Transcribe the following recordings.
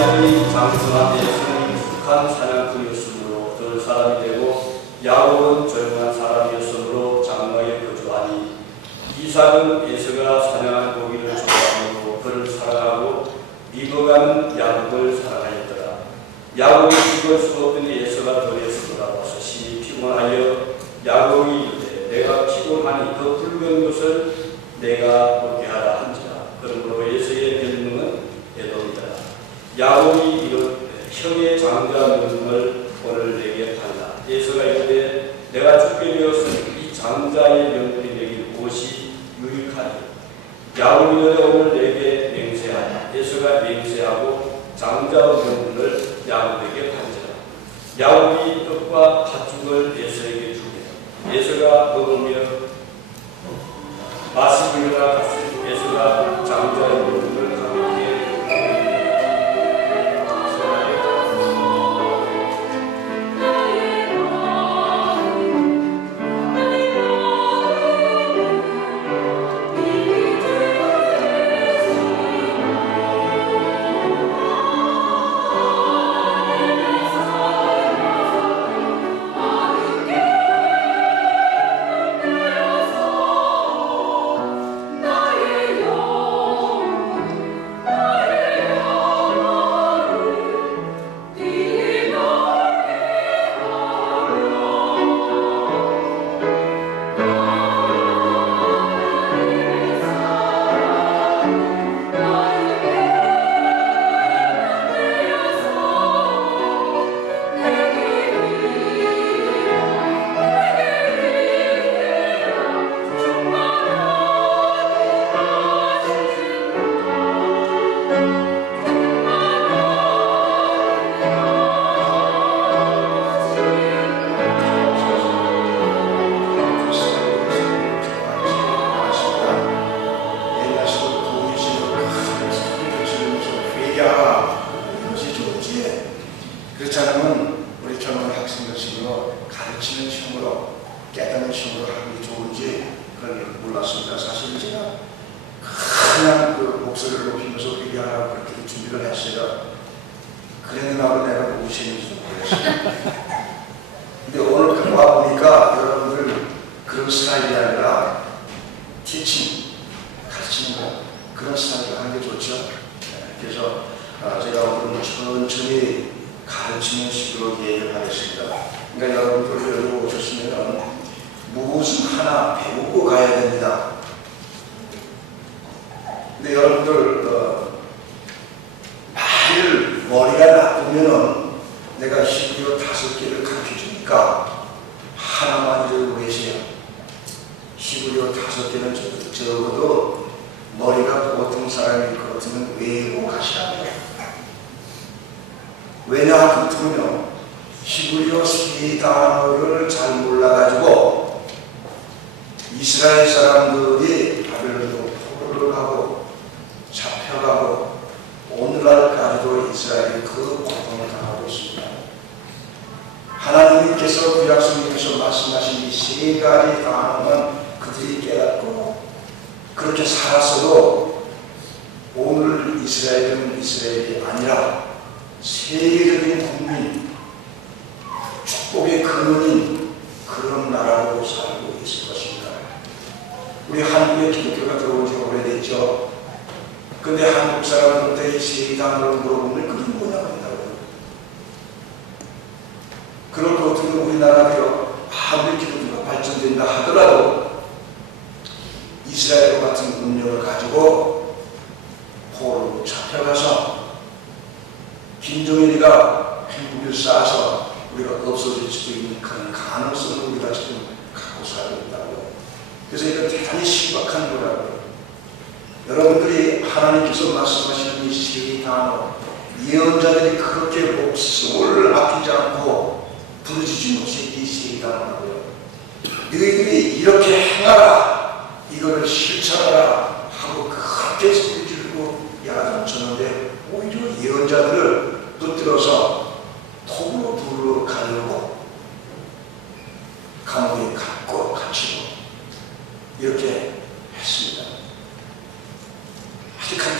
라헬이 장성한 예수는 익숙한 사냥꾼이었으므로 들 사람이 되고 야곱은 조용한 사람이었으므로 장막에 거주하니 이삭은 에서가 사냥한 고기를 좋아하므로 그를 사랑하고 리브가는 야곱을 사랑하였더라. 야곱이 죽을 수 없더니 에서가 들에서 돌아와서 심히 피곤하여 야곱이 이르되 내가 피곤하니 더 붉은 것을 내가 먹게 하라 한지라. 그러므로 에서의 별명은 에돔이더라. 야곱이 이르되 형의 장자 명을 오늘 내게 팔라. 에서가 이르되 내가 죽게 되었으니 이 장자의 명분이 내게 무엇이 유익하니. 야곱이 이르되 오늘 내게 맹세하라. 에서가 맹세하고 장자의 명분을 야곱에게 판지라. 야곱이 떡과 팥죽을 에서에게 주매 에서가 먹으며 마시고 일어나갔으니 에서가 장자의 명분을 가볍게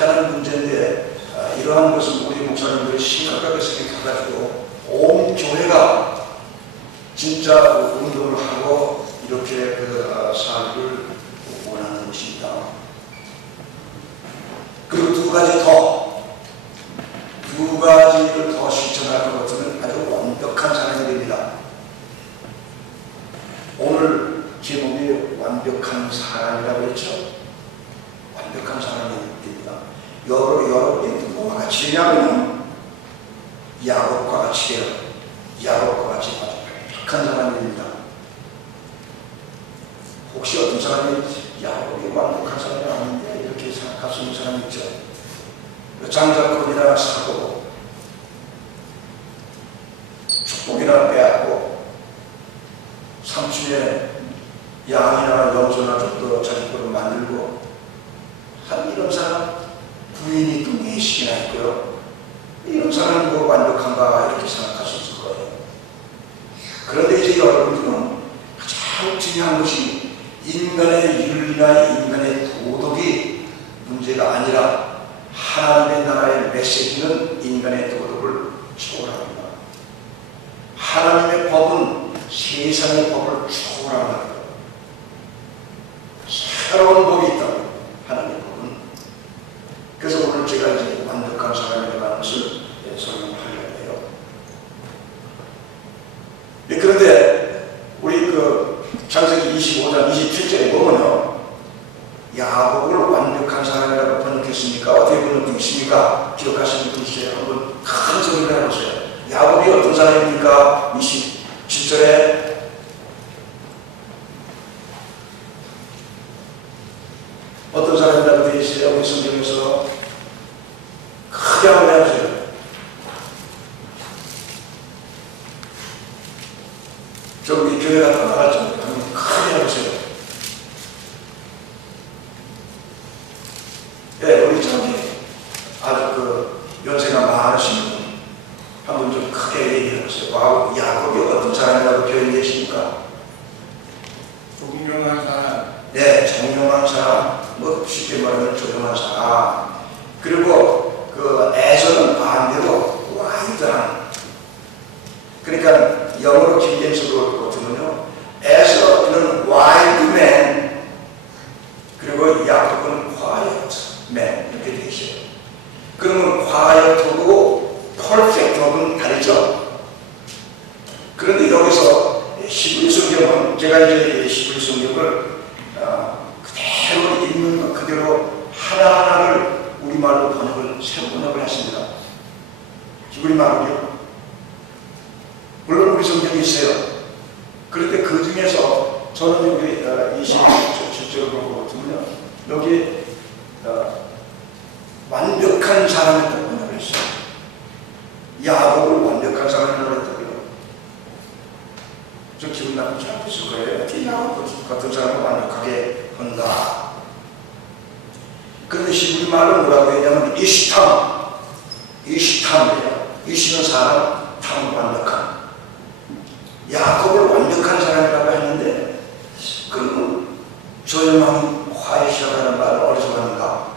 간단한 문제인데 이러한 것은 우리 목사님들이 해가지고 온 교회가 진짜 운동을 하고 이렇게 살기를 원하는 것입니다. 그리고 두 가지를 더 실천할 것 같으면 아주 완벽한 사람이 됩니다. 오늘 제목이 완벽한 사람이라고 했죠. 완벽한 사람이 됩니다. 여러분이 누구와 같이 되냐면 야곱과 같이 돼요. 야곱과 같이 완벽한 사람이 됩니다. 혹시 어떤 사람이 야곱이 완벽한 사람이 아닌데 이렇게 생각할 수 있는 사람이 있죠. 장자권이나 사고 축복이나 빼앗고 삼촌의 양이나 염소나 좀 더 자기 거를 만들고 한 이런 사람 부인이 또 몇씩이나 있고요. 이런 사람은 뭐 완벽한가 이렇게 생각할 수 있을 거예요. 그런데 이제 여러분들은 가장 중요한 것이 인간의 윤리나 인간의 도덕이 문제가 아니라 하나님의 나라의 메시지는 인간의 도덕을 초월합니다. 하나님의 법은 세상의 법을 초월합니다. 새로운 법이 있다고 하나님의 법은. 그래서 오늘 제가 이제 완벽한 사람이라는 것을 설명하려고 해요. 그런데 우리 창세기 25장 27절에 보면요, 야곱을 완벽한 사람이라고 번역했습니까? 어떻게 번역했습니까? 기억하시는 분 있어요? 한번 큰 소리를 해보세요. 야곱이 어떤 사람입니까? 27절에 어떤 사람이라고 되어 있어요? 우리 성경에서 크게 한번 해보세요. 저기 교회 갔다 나갈 정도 한번 크게 해보세요. 예, 우리 저기 아주 연세가 많으신 분 한번 좀 크게 얘기해보세요. 와, 야곱이 어떤 사람이라고 표현되십니까? 존경한 사람. 네, 존경한 사람. 뭐 쉽게 말하면 조용한 사람. 그리고 에서는 반대로 와이드한. 그러니까 영어로 킹제임스로 들으면요, 에서는 와이드맨, 그리고 야곱은 quiet맨 이렇게 되어 있어요. 그러면 quiet하고 perfect하고는 다르죠. 그런데 여기서 히브리 성경은 제가 이제 히브리 성경을 그대로 읽는 것 그대로 하나하나를 우리말로 새 번역을 했습니다. 히브리 말로요. 물론 우리 성경이 있어요. 그런데 그 중에서 저는 여기 27절을 보거든요. 여기 완벽한 사람이라고 번역을 했어요. 야곱을 완벽한 사람이라고 했다고요. 저 기분 나쁘지 않으실 거예요. 어떻게 야곱 같은 사람을 완벽하게 한다. 그런데 히브리 말은 뭐라고 했냐면 이시탐이에요. 이시는 사람, 탐은 완벽한. 야곱을 완벽한 사람이라고 했는데, 그러면 조용한 화이시라고 하는 말은 어디서 왔는가?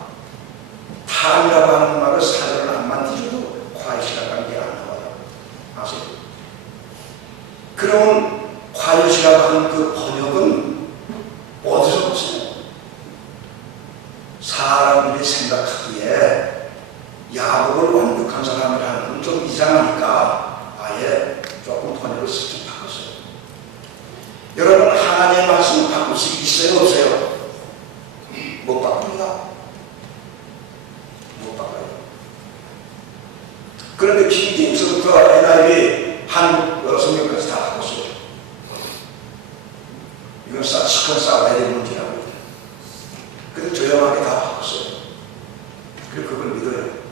탐이라고 하는 말을 사전을 안만 뒤져도 화이시라고 하는 게 안 나와요. 아세요? 그러면 화이시라고 하는 그 번역은 어디서 보세요? 사람들이 생각하기에 야곱을 완벽한 사람이라는 건 좀 이상하니까 아예 조금 번역을 슬쩍 바꿨어요. 여러분, 하나님의 말씀을 바꿀 수 있어요? 없어요? 못 바꿉니다. 못 바꿔요. 그런데 킹제임스부터 NIV 한국 성경까지 다 바꿨어요. 이건 시간 싸워야 되는 문제라고 해요. 그래서 조용하게 다 바꿨어요. 그리고 그걸 믿어요.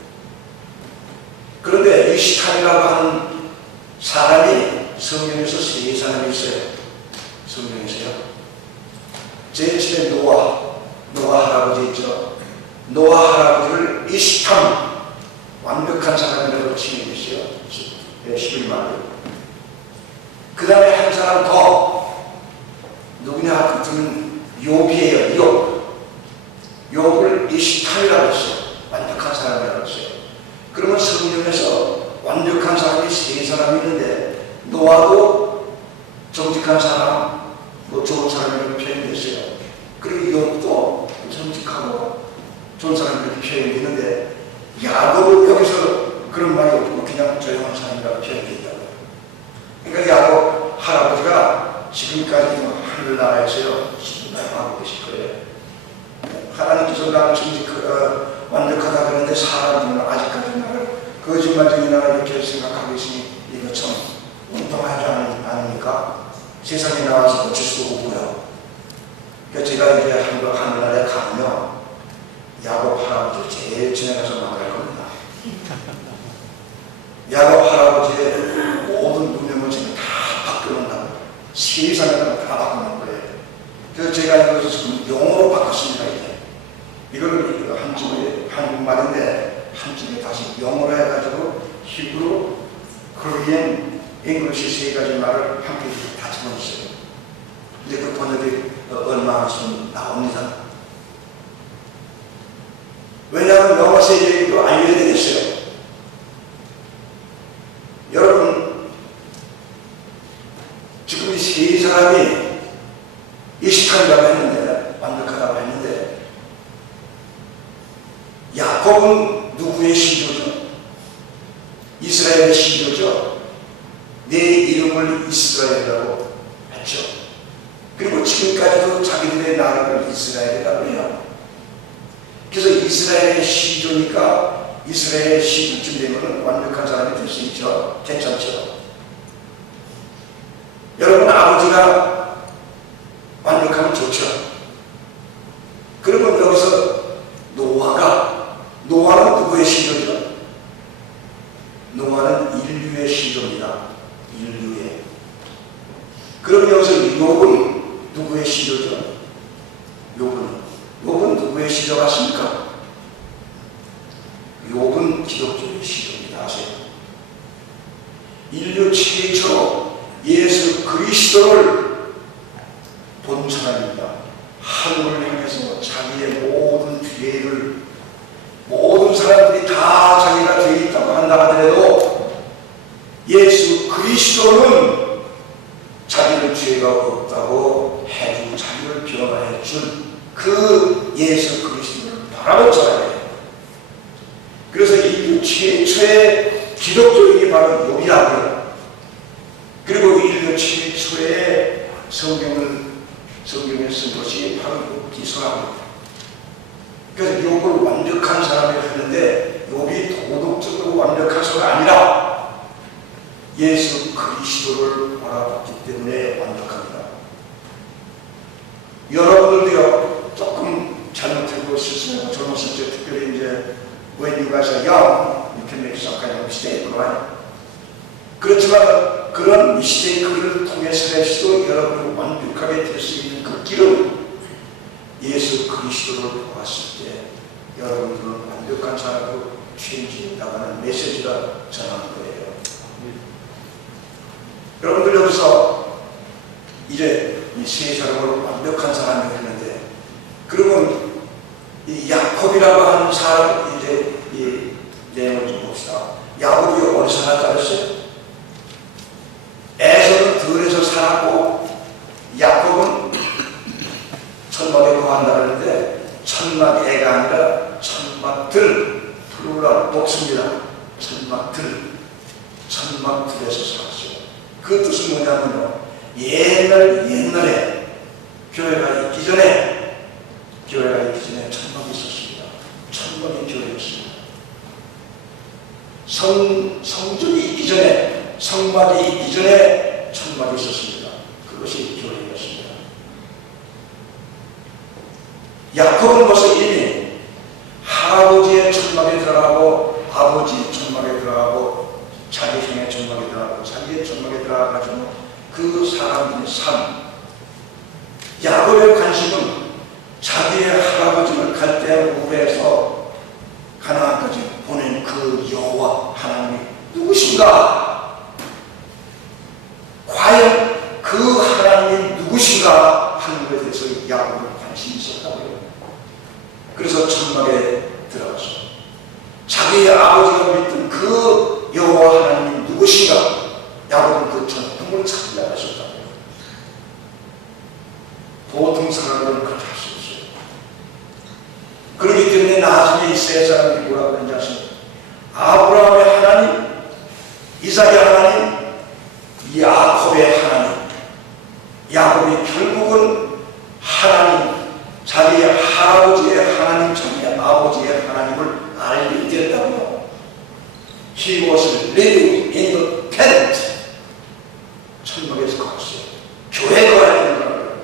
그런데 이시탐이라고 하는 사람이 성경에서 세 사람이 있어요. 성경에서요. 제일 처음에 노아 할아버지 있죠. 노아 할아버지를 이시탐, 완벽한 사람이라고 칭해주세요. 11만. 그 다음에 한 사람 더, 누구냐? 그분은 욥이에요. 욥을 이시탐이라고 했어요. 완벽한 사람이라고 했어요. 그러면 성경에서 완벽한 사람이 세 사람이 있는데 노아도 정직한 사람, 뭐 좋은 사람이라고 표현됐어요. 그리고 욥도 정직하고 좋은 사람이라고 표현되는데 야곱은 여기서 그런 말이 없고 그냥 조용한 사람이라고 표현된다고요. 그러니까 야곱 할아버지가 지금까지도 하늘나라에서요 신앙하고 계실 거예요. 하나님께서 나를 완벽하다 그러는데 사람들은 아직까지 나를 거짓말쟁이 나라 이렇게 생각하고 있으니 이거 참 운동하지 않으니까 세상에 나와서 고칠 수도 없고요. 그러니까 제가 이제 하늘나라에 가면 야곱 할아버지 제일 지나가서 만날 겁니다. 야곱 할아버지의 모든 문명을 지금 다 바꿔놓는다고. 세상을 다 바꿔놓은 거예요. 그래서 제가 이것을 지금 영어로 바꿨습니다. 이걸 한국말인데 한쪽에 다시 영어로 해가지고 히브리, 코리안, 잉글리시 세 가지 말을 함께 다 집어넣었어요. 근데 그 번역이 얼마 안 있으면 나옵니다. 왜냐하면 영어 세계도 알려야 되겠어요. 여러분, 지금 이 세 사람이 이식한다고 했는데, 완벽하다고 했는데, 야곱은 누구의 시조죠? 이스라엘의 시조죠. 내 이름을 이스라엘이라고 했죠. 그리고 지금까지도 자기들의 나라를 이스라엘이라고 해요. 그래서 이스라엘의 시조니까 이스라엘의 시조쯤 되면 완벽한 사람이 될 수 있죠. 괜찮죠. 여러분, 아버지가 완벽하면 좋죠. 그러면 여기서 노아는 누구의 시조죠? 노아는 인류의 시조입니다. 인류의. 그럼 여기서 욥은 누구의 시조죠? 욥은 누구의 시조 같습니까? 욥은 기독교의 시조입니다. 아세요? 인류 최초 예수 그리스도를 본 사람입니다. 하늘을 향해서 자기의 모든 죄를 모든 사람들이 다 자기가 죄 있다고 한다 하더라도 예수 그리스도는 자기는 죄가 없다고 해주고 자기를 변화해 준 그 예수 그리스도를 바라본 사람이에요. 그래서 인류 최초의 기독교인이 바로 욥이라고요. 그리고 인류 최초의 성경에 쓴 것이 바로 욥기서랍니다. 그래서 욥을 완벽한 사람이라고 했는데 욥이 도덕적으로 완벽해서가 아니라 예수 그리스도를 바라봤기 때문에 완벽합니다. 여러분들도요 조금 잘못하고 실수하고 젊었을 때 특별히 이제 when you guys are young, you can make some kind of mistake, right? 그렇지만 그런 미스테이크를 통해서라도 여러분이 완벽하게 될 수 있는 그 길은 예수 그리스도를 보았을 때 여러분들은 완벽한 사람으로 취임되었다고 하는 메시지가 전하는 거예요. 여러분들 여기서 이제 이 세 사람을 완벽한 사람이 했는데 그러면 이 야곱이라고 하는 사람 이제 이 내용을 좀 봅시다. 야곱이 어디서 살았어요? 에서는 들에서 살았고 야곱은 천막에 거한다 그러는데 천막애가 아니라 천막들 플루랄 복수입니다. 천막들에서 살았어요. 그 뜻은 뭐냐면요, 옛날에 교회가 있기 전에 천막이 있었습니다. 천막이 교회였습니다. 성전이 있기 전에, 성막이 있기 전에 천막이 있었습니다. 그것이 교회였습니다. 야곱은 벌써 이미 할아버지의 천막에 들어가고 아버지의 천막에 들어가고 자기 형의 천막에 들어가고 자기의 천막에 들어가가지고 그 사람들의 삶, 야곱의 관심은 자기의 할아버지를 갈대아우르에서 가나안까지 보낸 그 여호와 하나님이 누구신가? 과연 그 하나님이 누구신가 하는 것에 대해서 야곱은 관심이 있었다고요. 그래서 천막에 들어가서 자기의 아버지가 믿던 그 여호와 하나님이 누구신가 무엇인가? 야곱은 그 전통을 찾으려고 하셨다고요. 보통 사람들은 그렇게 할 수 없어요. 그렇기 때문에 나중에 이 세 사람들이 뭐라고 그러는지 아십니까? 아브라함의 하나님, 이삭의 하나님, 야곱의 하나님. 야곱이 결국은 하나님, 자기의 할아버지의 하나님, 자기의 아버지의 하나님을 알게 됐다고요. He was living in the tent. 천국에서 거했어요. 교회에 가야 되는 거라고요.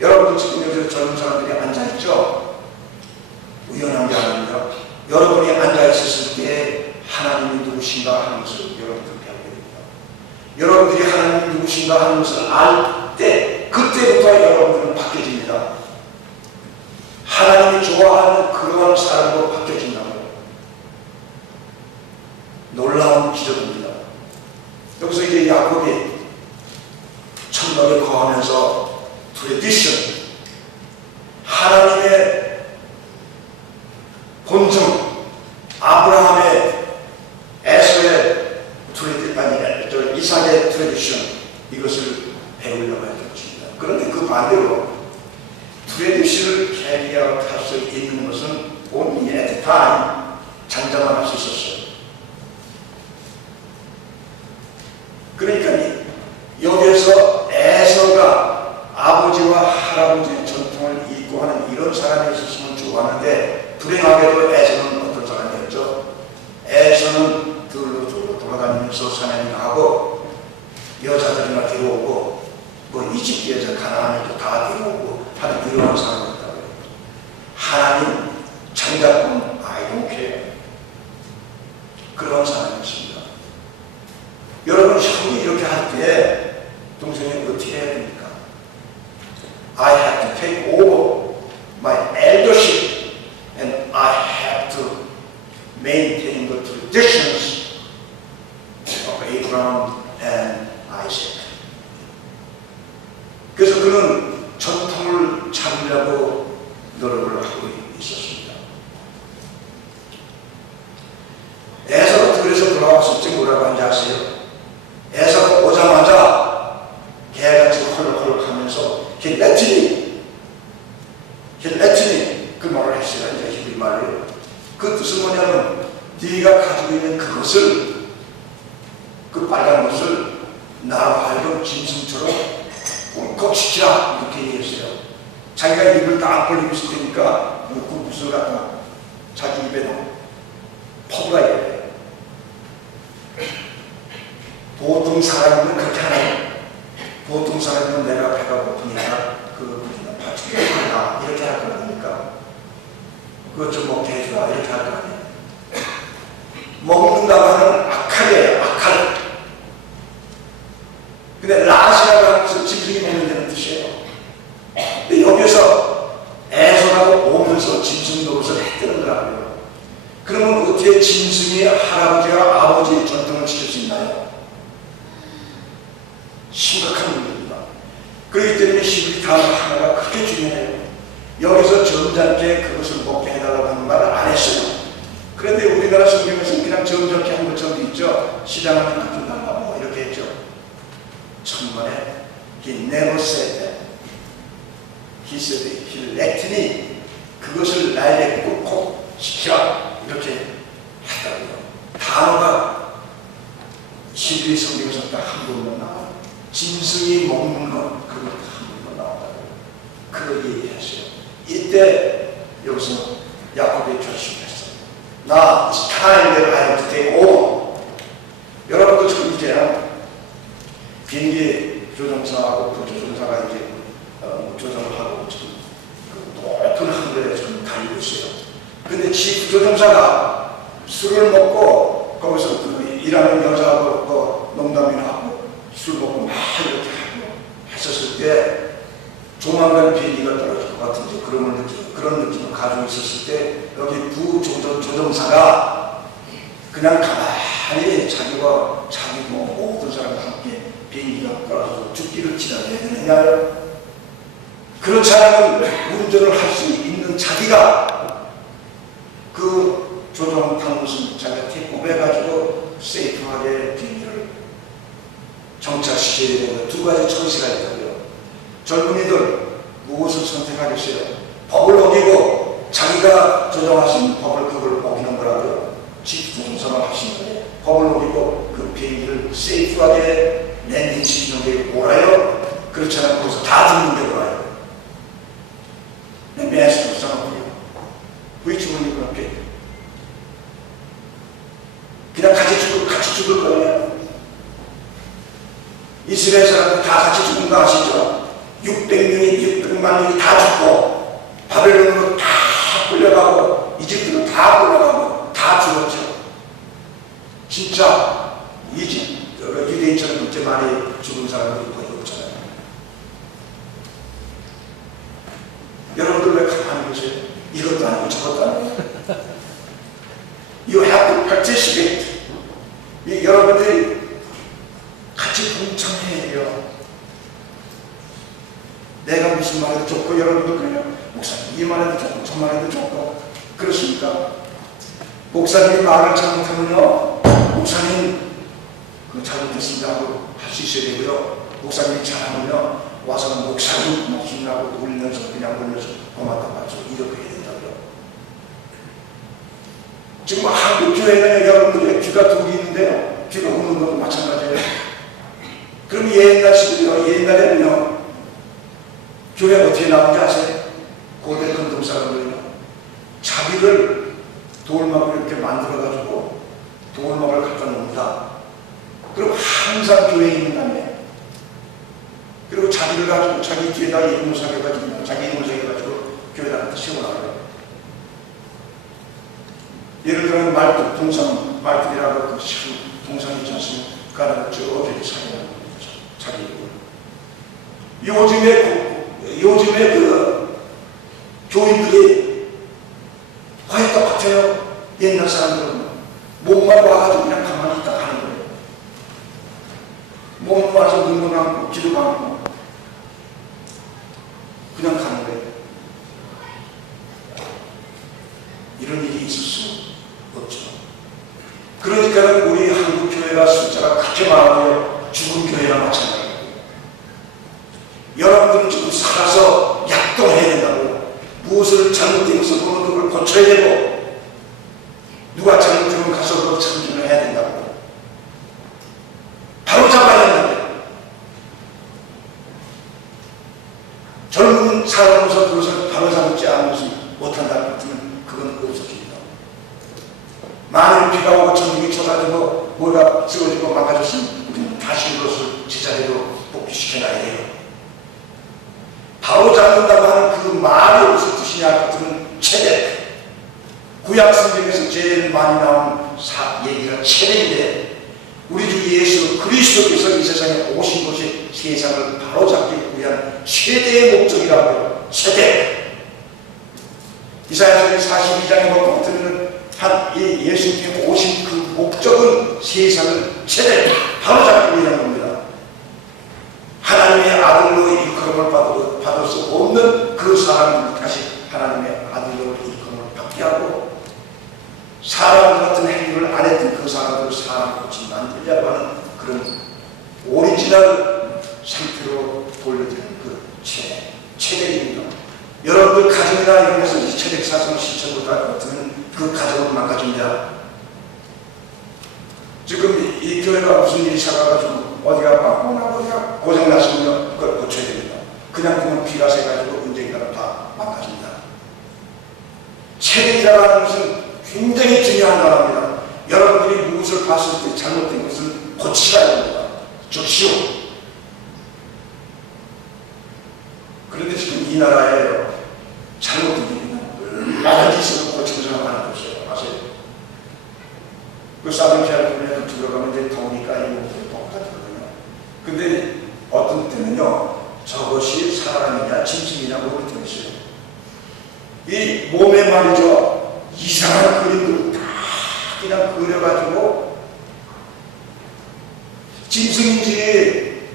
여러분도 지금 여기서 젊은 사람들이 앉아있죠? 우연한 게 아닙니다. 여러분이 앉아있었을 때 하나님이 누구신가 하는 것을 여러분들 배우게 됩니다. 여러분들이 하나님이 누구신가 하는 것을 알 때 그때부터 여러분들은 바뀌어집니다. 하나님이 좋아하는 그러한 사람으로 바뀌어진다고요. 놀라운 기적입니다. 여기서 이제 야곱이 천국에 거하면서 트레디션, 하나님의 본성, 아브라함의, 에서의 이삭의 트레디션, 이것을 배우려고 했던 것입니다. 그런데 그 반대로 트레디션을 캐리아웃 할 수 있는 것은 only at the time 장자만 할 수 있었어요. 그러니까 여기에서 에서가 아버지와 할아버지의 전통을 잊고 하는 이런 사람이 있었으면 좋았는데, 불행하게도 에서는 어떤 사람이었죠? 에서는 들로 돌아다니면서 사냥하고 여자들이나 데려오고 뭐 이집트에서 가나안에서 다 데려오고 하는 이러한 사람이었다고요. 하나님 장자권 I don't care. 그런 사람이었습니다. 여러분 형이 이렇게 할 때 동생이 어떻게 해야 됩니까? I have to take over my eldership and I have to maintain the traditions of Abraham and Isaac. 그래서 그는 전통을 찾으려고 노력을 하고 있었습니다. 에서가 들에서 돌아왔을 때 뭐라고 하는지 아세요? 에서가 오자마자 개같이 헐럭헐럭 하면서 He let me 그 말을 했어요. 이제 히브리 말이에요. 그 뜻은 뭐냐면 네가 가지고 있는 그것을, 그 빨간 것을 나로 하여금 짐승처럼 꿀꺽 시키라, 이렇게 얘기했어요. 자기가 입을 딱 벌리고 있을 테니까 그 붓을 갖다 자기 입에 넣어 퍼부라 이거예요. 보통 사람은 그렇게 하나요? 보통 사람은 내가 배가 고프니까 그 팥죽 하나 이렇게 할 거 아닙니까? 그것 좀 먹게 해주라 이렇게 할 거 아니에요? 먹는다고 하는 악하게 악할. 근데 라시라고 하는 것은 짐승이 먹는다는 뜻이에요. 근데 여기서 에서라고 오면서 짐승 노릇을 했다는 거라고요. 그러면 어떻게 짐승이 할아버지와 아버지의 전통을 지킬 수 있나요? 심각한 문제입니다. 그렇기 때문에 히브리 단어 하나가 그렇게 중요해요. 여기서 점잖게 그것을 먹게 해달라고 하는 말을 안 했어요. 그런데 우리나라 성경에서는 그냥 점잖게 한 것처럼 있죠. 시장을 좀 달라 뭐 이렇게 했죠. 천만에 He never said that. He said He let me. 그것을 나에게 꼭 시키라 이렇게 했다고요. 단어가 히브리 성경에서 딱 한 번만 나와요. 짐승이 먹는 것, 그것 한 번만 나온다고 그걸 얘기했어요. 이때 여기서 야곱이 결심했어요. 나 it's time that I have to take over. 여러분도 지금 이제 비행기 조종사하고 그 조종사가 이제 조종을 하고 지금 높은 하늘에 지금 달리고 있어요. 근데 조종사가 술을 먹고 거기서 그 일하는 여자하고 농담이나 하고 술 먹고 막 이렇게 하고 했었을 때 조만간 비행기가 떨어질 것 같은 그런 느낌을 가지고 있었을 때 여기 부조종사가 그냥 가만히 자기와 자기 모든 사람과 함께 비행기가 떨어져서 죽기를 기다려야 되느냐요? 그렇지 않으면 운전을 할 수 있는 자기가 그 조종 탐무선 자기가 테이크오버 해가지고 세이프하게 비행기를 정착 시켜야 되는 두 가지 처지가 있다고요. 젊은이들 무엇을 선택하겠어요? 법을 어기고 자기가 조정하신 법을 그걸 어기는 거라고요. 직무조정을 하시는 법을 어기고 그 비행기를 세이프하게 랜딩 시키는 게 옳아요? 그렇지 않고 거기서 다 죽는 게 옳아요? 매스도 상관없고요. 왜 죽으니 그렇게? 그냥 같이 죽을 거예요. 이스라엘 사람들 다 같이 죽은 거 아시죠? 600만 명이 다 죽고 바벨론으로 다 끌려가고 이집트로 다 끌려가고 다 죽었죠. 진짜 유대인처럼 그렇게 많이 죽은 사람들이 거의 없잖아요. 여러분들 왜 가만히 계세요? 이것도 아니고 저것도 아니고. You have to participate. 여러분들이 같이 동참해야 돼요. 내가 무슨 말해도 좋고 여러분도 그래요. 목사님 이 말해도 좋고 저 말해도 좋고 그렇습니까? 목사님이 말을 잘못하면요, 목사님 그 잘못했습니다 하고 할 수 있어야 되고요. 목사님이 잘하면요 와서 목사님 목숨이라고 울면서 그냥 울면서 고맙다 말죠. 이렇게 해야 된다고요. 지금 한국 교회는 여러분들의 귀가 두 개 있는데요, 귀가 우는 것도 마찬가지예요. 그럼 옛날에는요 교회 어떻게 나오는지 아세요? 고대 근동 사람들은요 자기를 돌막을 이렇게 만들어가지고 돌막을 갖다 놓는다. 그리고 항상 교회에 있는 다음에 그리고 자기를 가지고 자기 뒤에다 이름을 새겨가지고 자기 이름을 새겨가지고 교회에다 갖다 세워놔요. 예를 들어 말뚝, 말뚝이라고 그 동상 있지 않습니까? 그 안에 저렇게 사용하는 거죠. 자기 이름을. 요즘에 그 교인들이 거의 똑같아요. 옛날 사람들은 몸만 와가지고 그냥 가만히 있다 가는 거예요. 몸 와서 눈물 감고 기도 감고 그냥 가는 거예요. 이런 일이 있을 수 없죠. 그러니까 우리 한국 교회가 숫자가 그렇게 많아요. 죽은 교회나 마찬가지예요. 여러분들은 지금 살아서 약동해야 된다고. 무엇을 잘못된 것을 보면 그걸 고쳐야 되고, 누가 잘못되면 가서 그걸 참전을 해야 된다고. 바로 잡아야 된다고. 젊은 사람으로서 그것을 바로 잡지 않으면서 못한다고 하면 그건 없어집니다. 많은 비가 오고 천둥이 쳐가지고 뭐가 쓰러지고 망가졌으면 우리는 다시 그것을 제자리로 복귀시켜놔야 돼요. 바로 잡는다고 하는 그 말이 무슨 뜻이냐 같으면 체대. 구약 성경에서 제일 많이 나온 얘기가 체대인데, 우리 주 예수 그리스도께서 이 세상에 오신 것이 세상을 바로잡기 위한 최대의 목적이라고요. 체대. 이사야서 42장에 보면 이 예수님이 오신 그 목적은 세상을 체대 바로잡기 위한 겁니다. 하나님의 아들로 일컬음을 받을 수 없는 그 사람은 다시 하나님의 아들로 일컬음을 받게 하고, 사람 같은 행위를 안 했던 그 사람들을 사람같이 만들려고 하는 그런 오리지널 상태로 돌려드리는 그 체대입니다. 여러분들 가정이나 이런 데서 체대 사상을 실천 못할 것 같으면 그 가정은 망가집니다. 지금 이 교회가 무슨 일이 생겨가지고 어디가 막거나 어디가 고장났으면 그걸 고쳐야 됩니다. 그냥 보면 비가 새가지고 언젠가는 다 망가집니다. 체력이라고 하는 것은 굉장히 중요한 단어입니다. 여러분들이 무엇을 봤을 때 잘못된 것을 고치셔야 됩니다. 즉시요. 그런데 지금 이 나라에 잘못된 일이 얼마나 있으면 고치는 사람 하나 없어요. 아세요? 그 사드키아를 들어가면 이제 더우니까 이목들이 똑같거든요. 근데 어떤 때는요, 저것이 사람이냐 짐승이냐 모를 때가 있어요. 이 몸에 말이죠, 이상한 그림들을 다 그냥 그려가지고 짐승인지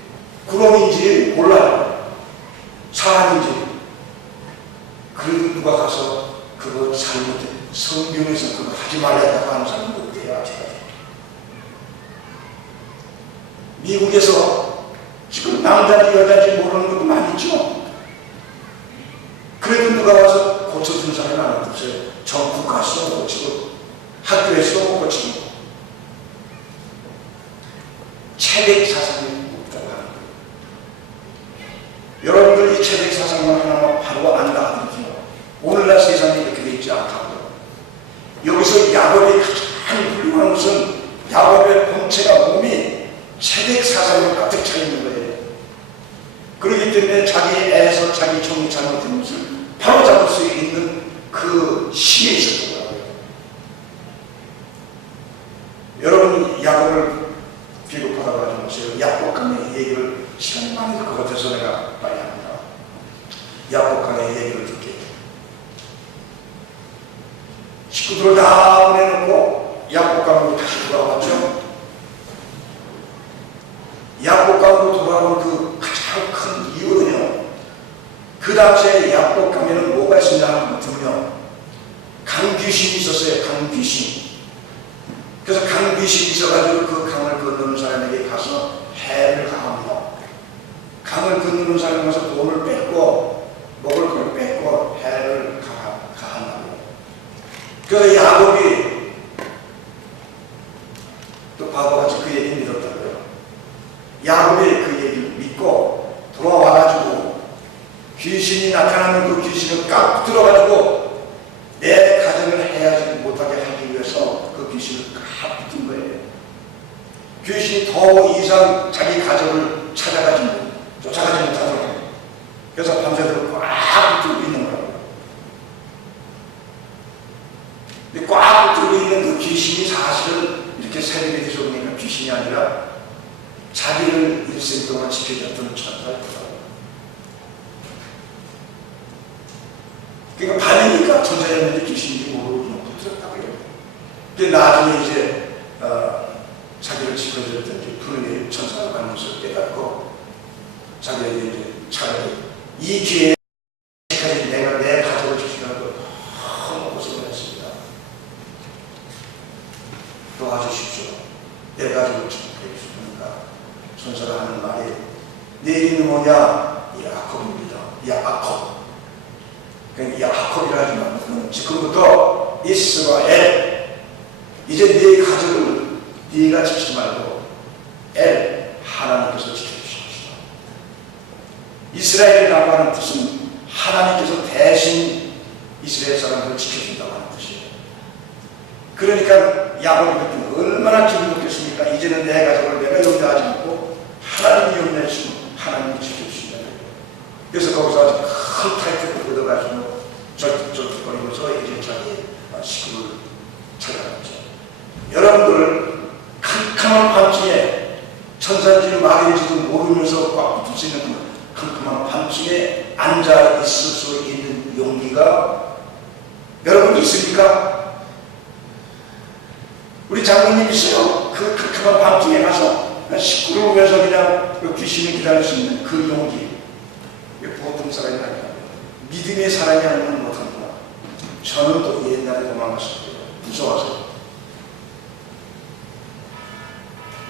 구렁인지 몰라요. 사람인지. 그래도 누가 가서 그거 잘못해, 성경에서 그거 하지 말라고 하는 사람도 없대요. 미국에서 지금 남자인지 여자인지 모르는 것도 많이 있죠. 그래도 누가 와서 고쳐준 사람이 안 없어요. 전 국가에서도 못 고치고 학교에서도 못 고치고 체백 사상이 없다고 하는 거예요. 여러분들 이 체백 사상만 하나만 바로 안다 하더라도 오늘날 세상이 이렇게 되어 있지 않다고요. 여기서 야곱이 가장 훌륭한 것은 야곱의 본체가 몸이 체백 사상으로 가득 차 있는 거예요. 그렇기 때문에 자기 애에서 자기 정이 잘못된 것을 바로 잡을 수 있는 그 힘이 있었던 거예요. 여러분 야곱을 비겁하다고 하지 마세요. 야곱강의 얘기를 시간이 많이 들 것 같아서 내가 빨리 합니다. 야곱강의 얘기를 듣게. 식구들을 다 보내놓고 야곱강으로 다시 돌아왔죠. 야곱강으로 돌아온 그 가장 큰 이유는요, 그 당시에 야곱강에는 뭐가 있었냐 하면요, 강귀신이 있었어요. 강귀신. 그래서 강귀신이 있어가지고 그 강을 건너는 사람에게 가서 해를 가합니다. 강을 건너는 사람에 가서 돈을 뺏고 먹을 걸 뺏고 해를 가한다고. 그래서 야곱이 또 바보같이 그 얘기를 믿었다고요. 야곱이 그 얘기를 믿고 돌아와가지고 귀신이 나타나는 그 귀신을 깍 들어가지고 내 가정을 해야지 못하게 하기 위해서 그 귀신을 깍 붙은 거예요. 귀신이 더 이상 자기 가정을 찾아가지 쫓아가지 못하도록 그래서 밤새도록 꽉 붙들고 있는 거라고요. 근데 꽉 붙들고 있는 그 귀신이 사실은 이렇게 새벽에 돼서 오니까 귀신이 아니라 자기를 일생 동안 지켜줬던 천사였어요. 그러니까 밤이니까 천사였는데 귀신인지 모르고 그냥 붙들었다고요. 근데 나중에 이제 자기를 지켜줬던 불의 천사가 가는 것을 깨닫고 자기가 이제 차라리 이 기회에 내가 내 가족을 지키려고 너무 고생을 했습니다. 도와주십시오. 내 가족을 지켜주십니까? 천사가 하는 말이 내 이름이 뭐냐? 야곱입니다. 야곱. 그러니까 야곱이라 하지 말고 지금부터 이스라엘. 이제 네 가족을 네가 지키지 말고 하나님께서 지켜주십시오. 이스라엘이라고 하는 뜻은 하나님께서 대신 이스라엘 사람들을 지켜준다고 하는 뜻이에요. 그러니까 야곱이 그때 얼마나 기분 좋겠습니까? 이제는 내 가족을 내가 염려하지 않고 하나님이 염려해주시면 하나님이 지켜주신다는 거예요. 그래서 거기서 아주 큰 타이틀을 얻어가지고 절뚝절뚝거리면서 이제 자기 식구를 찾아갔죠. 여러분들 캄캄한 밤중에 천사인지 마귀인지도 모르면서 꽉 붙을 수 있는 캄캄한 밤중에 앉아 있을 수 있는 용기가 여러분 있습니까? 우리 장로님 있어요. 그 캄캄한 밤중에 가서 식구를 위해서 그냥 그 귀신을 기다릴 수 있는 그 용기. 보통 사람이 아니라 믿음의 사람이 아니면 못합니다. 저는 또 옛날에 도망갔었고요. 무서워서.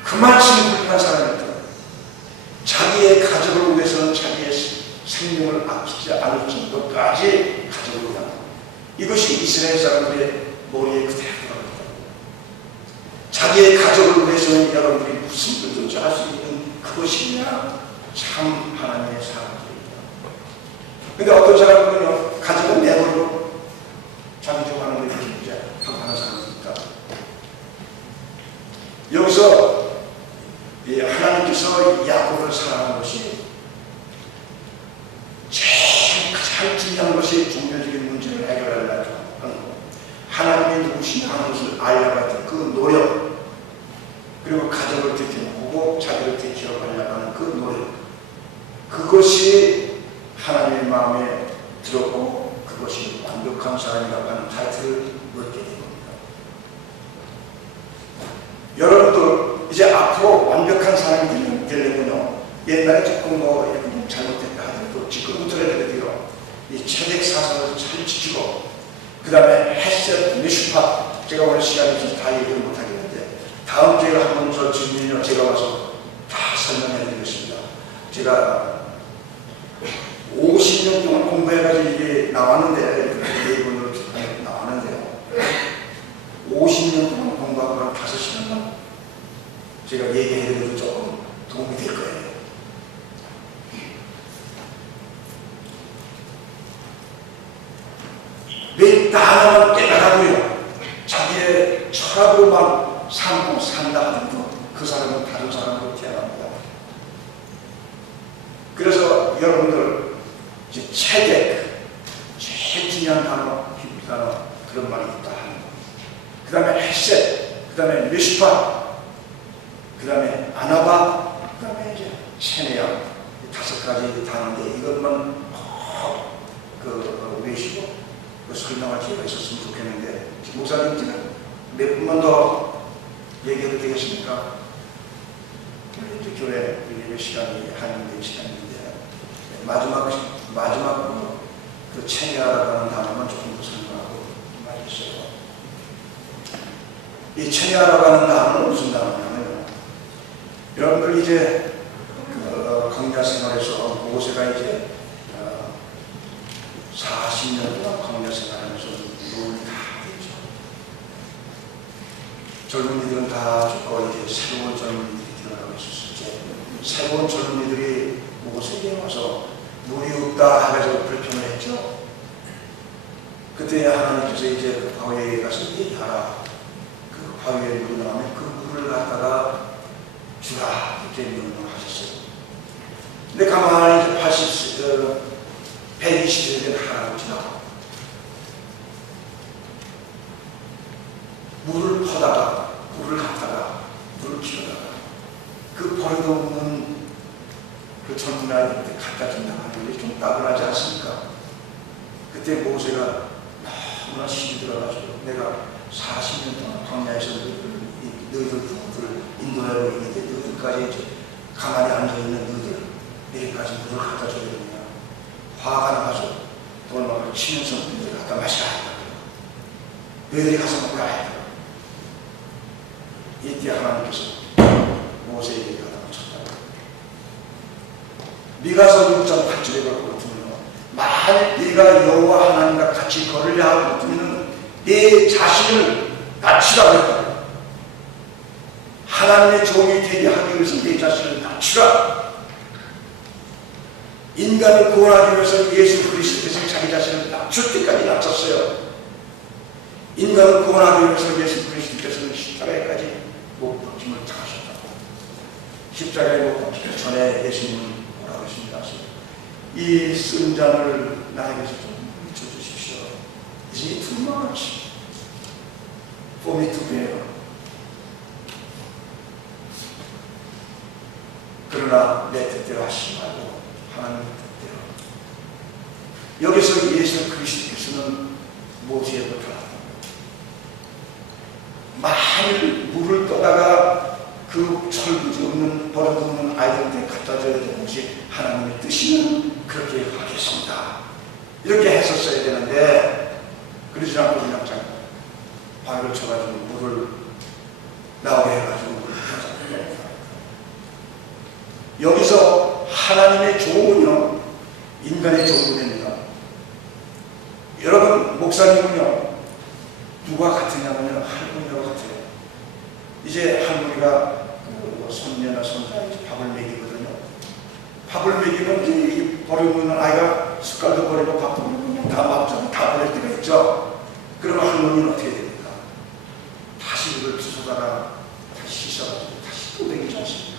그만큼 훌륭한 사람이었다. 자기의 가족을 위해서는 자기의 생명을 아끼지 않을 정도까지 가족을 위한 이것이 이스라엘 사람들의 머리에 그대로 들어갑니다. 자기의 가족을 위해서는 여러분들이 무슨 일든지 할 수 있는 그것이냐 참 하나님의 사람들입니다. 근데 어떤 사람들은요 가족은 내버리고 자기 좋아하는 걸 이렇게 이제 하고 하는 사람입니다. 여기서 하나님께서 야곱을 사랑하는 것이 제일 가장 중요한 것이 종교적인 문제를 해결하려고 하는 것. 하나님이 누구시냐 하는 것을 알려고 했던 그 노력, 그리고 가족을 지켜보고 자기를 지켜가려고 하는 그 노력, 그것이 하나님의 마음에 들었고 그것이 완벽한 사람이라고 하는 타이틀을 얻게 된 겁니다. 여러분들 이제 앞으로 완벽한 사람이 되려면요, 옛날에 조금 뭐 잘못됐다 하더라도 지금부터라도 이 체백 사상을 잘 지키고 그 다음에 헤셋, 미슈팟, 제가 오늘 시간이 없어서 다 얘기를 못하겠는데 다음 주에 한 번 더 질문이요 제가 와서 다 제가 50년 동안 공부해가지고 이게 나왔는데, 네권으로 나왔는데요. 50년 동안 공부하고 한 5시간만 제가 얘기해드려도 조금 도움이 될 거예요. 왜 하나만 깨달아도요, 자기의 철학으로만 삶고 산다 하더라도 그 사람은 다른 사람으로 태어납니다. 그래서 여러분들 이제 체계, 제일 중요한 단어, 히브리 단어 그런 말이 있다 하는 거. 그 다음에 헤셋, 그 다음에 미슈파, 그 다음에 아나바, 그 다음에 이제 체네야, 5가지 단어인데 이것만 외시고 설명할 기회가 있었으면 좋겠는데, 목사님께는 몇 분만 더 얘기해도 되겠습니까? 이제 교회 예배 시간이 한인의 시간인데, 마지막으로 그 체내하라고 하는 단어만 조금 더 설명하고 말했어요. 이 체내하라고 하는 단어는 무슨 단어냐면요, 여러분들 이제 그 광야 생활에서 모세가 이제 40년 동안 광야 생활하면서 노임이 다 됐죠. 젊은이들은 다 죽고 이제 새로운 젊은이들이 들어가고 있었을 때, 새로운 젊은이들이 모세에게 와서 물이 없다 해가지고 불평을 했죠. 그때 하나님께서 이제 그 바위에 가서 얘기하라. 그 바위에 물이 나오면 그 물을 갖다가 주라. 이렇게 명령을 하셨어요. 근데 가만히 이제 120세 된 할아버지가 물을 퍼다가, 물을 갖다가, 물을 키우다가 그 버릇없는 그 젊은 아이들한테 갖다 준다고 하는 게 좀 따분하지 않습니까? 그때 모세가 너무나 힘이 들어가지고, 내가 40년 동안 광야에서 너희들 부부들을 인도하고 있는데 너희들까지 이제 가만히 앉아있는 너희들 내일까지 물을 갖다 줘야 되느냐. 화가 나가지고 돌망을 치면서 너희들 갖다 마시라 했다. 너희들이 가서 먹으라 했다. 이때 하나님께서 모세에게 가다 쳤다. 미가서 6.8절에 그렇거든요. 만약 네가 여호와 하나님과 같이 걸으려 하고 있으면 네 자신을 낮추라고 했다. 하나님의 종이 되게 하기 위해서 네 자신을 낮추라. 인간을 구원하기 위해서 예수 그리스도께서 자기 자신을 낮출 때까지 낮췄어요. 인간을 구원하기 위해서 예수 그리스도께서는 십자가에까지 못 박힘을 당하셨다고. 십자가에 못 박히기 전에 예수님은 뭐라고 하십니까? 이 쓴 잔을 나에게서 좀 묻혀주십시오. Is it too much for me to bear? 그러나 내 뜻대로 하시지 말고 하나님의 뜻대로. 여기서 예수 그리스도께서는 모세에 나타났다. 만일 물을 떠다가 그 철부지 없는 버릇없는 아이들한테 갖다 줘야 되는 것이 하나님의 뜻이면 그렇게 하겠습니다. 이렇게 했었어야 되는데, 그러지 않고 그냥 바위를 쳐가지고 물을 나오게 해가지고 물을 펴서 여기서 하나님의 종은요, 인간의 종이 됩니다. 여러분, 목사님은요, 누가 같으냐면요, 할머니와 같아요. 이제 할머니가 손녀나 손자 이제 밥을 먹이거든요. 밥을 먹이면 이제 버리는 아이가 숟갈도 버리고 밥도 버리고 다 먹자고 다 버릴 때가 있죠. 그러면 할머니는 어떻게 됩니까? 다시 이걸 주워다가 다시 씻어가지고 다시 또 먹이지 않습니까?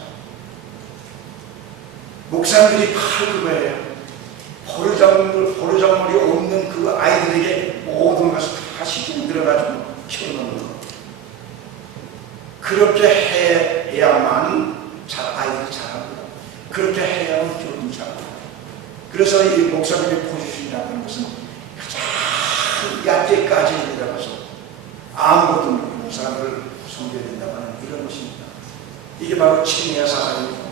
목사님들이 바로 그거예요. 버르장머리 없는 그 아이들에게 모든 것을 다 시중에 들어가지고 키워놓는 거. 그렇게 해야만 아이들이 자랍니다. 그렇게 해야만 교육이 자랍니다. 그래서 이 목사님의 포지션이라는 것은 가장 얕게까지 내려가서 아무것도 모르는 사람을 섬겨야 된다고 하는 이런 것입니다. 이게 바로 체니아 사상입니다.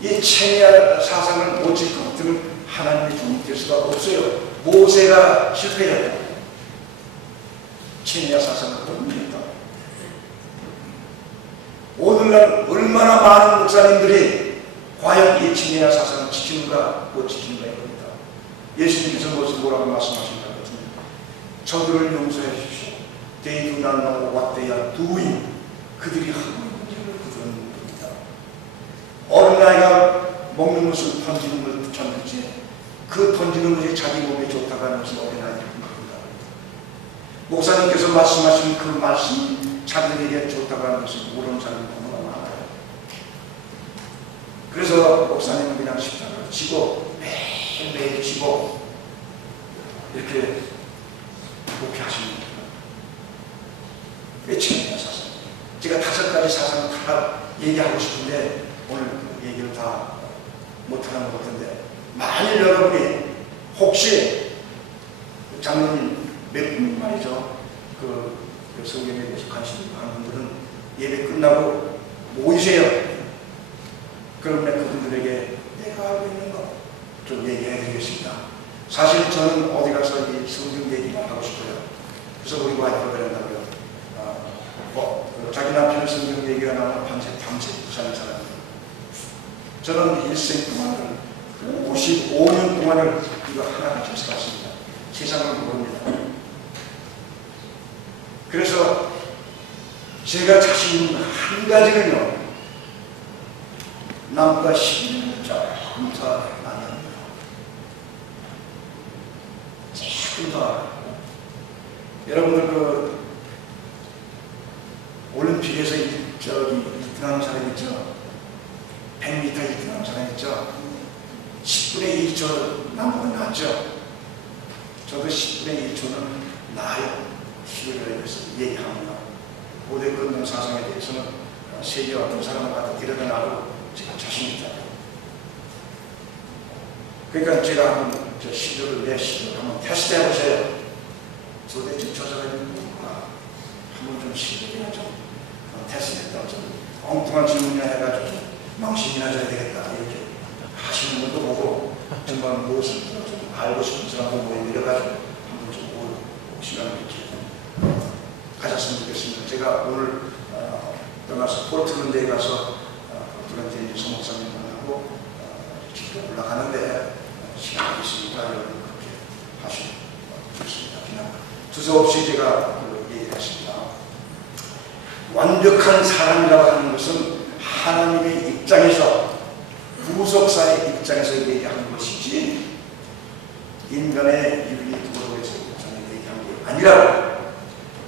이 체니아 사상을 못 지킬 것 같으면 하나님의 종이 될 수가 없어요. 모세가 실패했다. 체니아 사상을 못 오늘날 얼마나 많은 목사님들이 과연 이 진리의 사상을 지키는가 못 지키는가 이겁니다. 예수님께서 무슨 뭐라고 말씀하신가 같으면 저들을 용서해 주십시오. They do not know what they are doing. 그들이 하고 있는 일을 그들은 모릅니다. 어린아이가 먹는 것을 던지는 것을 붙였는지 그 던지는 것이 자기 몸에 좋다고 하는 것을 어린아이들이 모릅니다. 목사님께서 말씀하신 그 말씀이 자기에게 좋다고 하는 것을 모르는 사람이 너무나 많아요. 그래서 목사님은 그냥 십자가를 지고 매일 지고 이렇게 목회하십니다. 진리의 사상. 제가 5가지 사상을 다 얘기하고 싶은데 오늘 그 얘기를 다 못하는 것 같은데 만일 여러분이 혹시 장로님 몇 분 말이죠. 그 성경에 대해서 관심 있고 하는 분들은 예배 끝나고 모이세요. 그러면 그분들에게 내가 알고 있는 거 좀 얘기해 드리겠습니다. 사실 저는 어디 가서 이 성경 얘기만 하고 싶어요. 그래서 우리 와이프가 그랬다고요. 자기 남편의 성경 얘기가 나오면 밤새 사는 사람이에요. 저는 일생 동안을 55년 동안을 이거 하나같이 살았습니다. 세상을 모릅니다. 그래서 제가 자신 있는 한 가지는요, 남과 11년을 조금 더 많이 합니다. 조금 더. 여러분들 그 올림픽에서 저기 1등하는 사람 있죠? 100m 1등하는 사람 있죠? 10분의 1초 남보다 낫죠? 저도 10분의 1초는 나아요. 시계에 대해서 얘기합니다. 고대 근동 사상에 대해서는 세계 어떤 사람을 갖다 데려다놔도 제가 자신 있다. 그러니까 제가 한번 내 시도를 한번 테스트 해보세요. 도대체 저 사람이 누구나 한번 좀 시도해야 좀 테스트했다. 좀 엉뚱한 질문이나 해가지고 좀 망신이나 져야 되겠다. 이렇게 하시는 분도 보고 정말 무엇을 좀 알고 싶은 사람도 모여내려가지고 한번 좀 시간을 이렇게 가졌으면 좋겠습니다. 제가 오늘 떠나서 포르투갈에 가서 포르투갈에 소목사님 만나고 직접 올라가는데 시간이 있으니까 여러분 그렇게 하시면 좋겠습니다. 그냥 두서없이 제가 얘기했습니다. 완벽한 사람이라고 하는 것은 하나님의 입장에서 구속사의 입장에서 얘기하는 것이지 인간의 윤리 도덕에서 얘기하는 게 아니라고.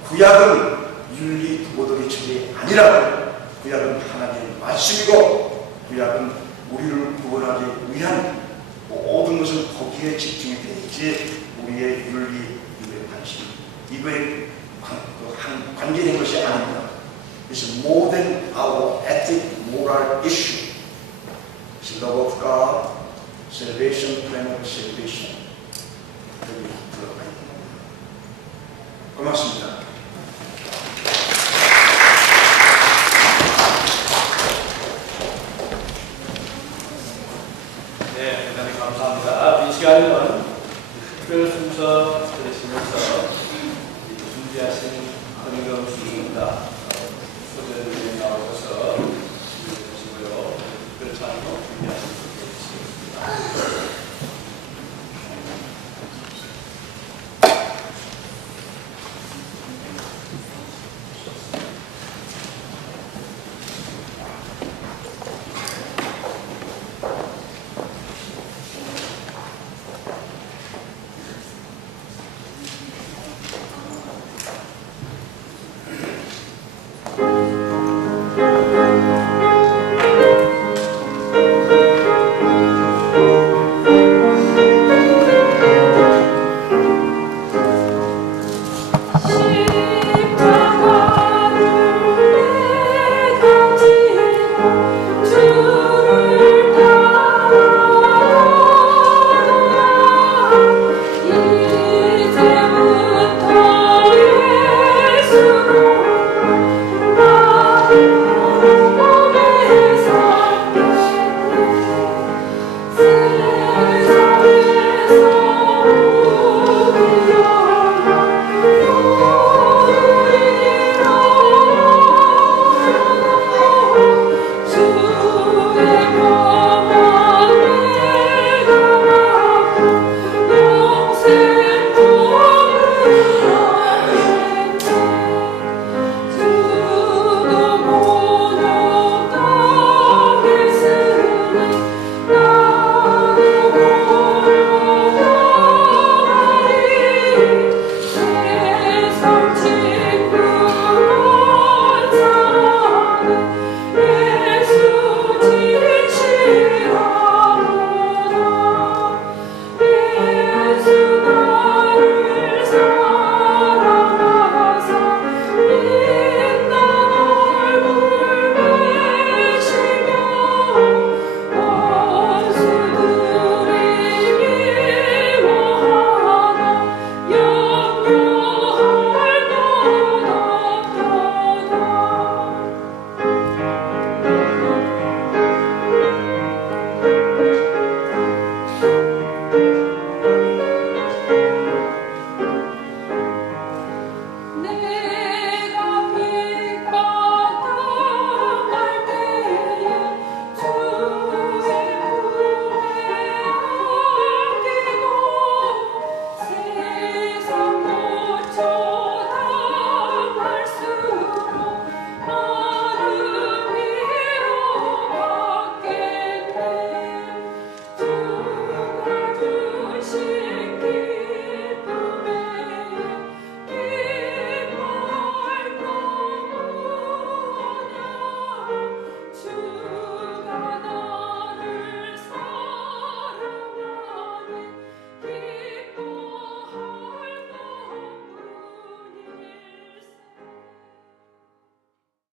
구약은 윤리 도덕의 책이 아니라고. 구약은 하나님의 말씀이고 구약은 우리를 구원하기 위한 모든 것을 거기에 집중이 되어 있지 우리의 윤리, 우리의 관심 이거에 관계된 것이 아닙니다. It's more than our ethic, moral issue. It's the love of God, salvation, plan of salvation.